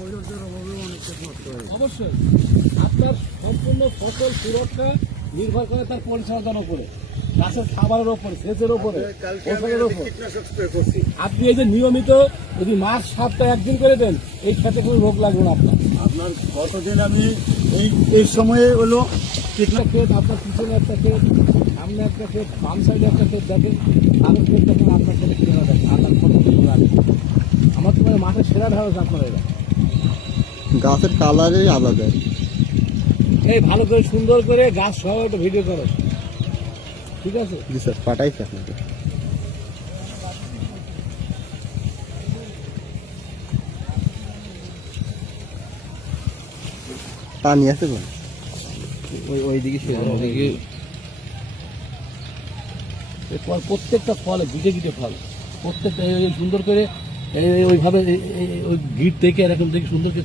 পরিচর্যার অভাবে অনেক নষ্ট হয়ে অবশ্যই। আপনার সম্পূর্ণ ফসল সুরক্ষা নির্ভর করে তার পরিচর্যার উপরে গাছের খাবারের ওপরে সেচের ওপরে আমি ওপর করছি। আপনি এই যে নিয়মিত যদি মাস সাতটা একদিন করে দেন এই খেতে কোনো রোগ লাগবে না আপনার। আপনার গতদিন আমি এই এই সময়ে হলো একটা ক্ষেত আপনার পিছনে একটা ক্ষেত সামনে একটা ক্ষেত বাম সাইডে একটা ক্ষেত দেখেন আলুর ক্ষেত দেখেন আপনার ক্ষেতে কিনা দেখেন? আল্লাহ আমার তো মানে মাঠের সেরা ঢালস আপনার এটা গাছের কালারই আলাদা। এই ভালো করে সুন্দর করে গাছ সহ একটা ভিডিও করো। ঠিক আছে? জি স্যার পাঠাইছি আপনাকে। পানি আছে বল ওই ওই ওইদিকে ওইদিকে। এরপর প্রত্যেকটা ফলে গিটে গিটে ফল। প্রত্যেকটা সুন্দর করে ওইভাবে ওই গিট থেকে এরকম দেখে সুন্দর করে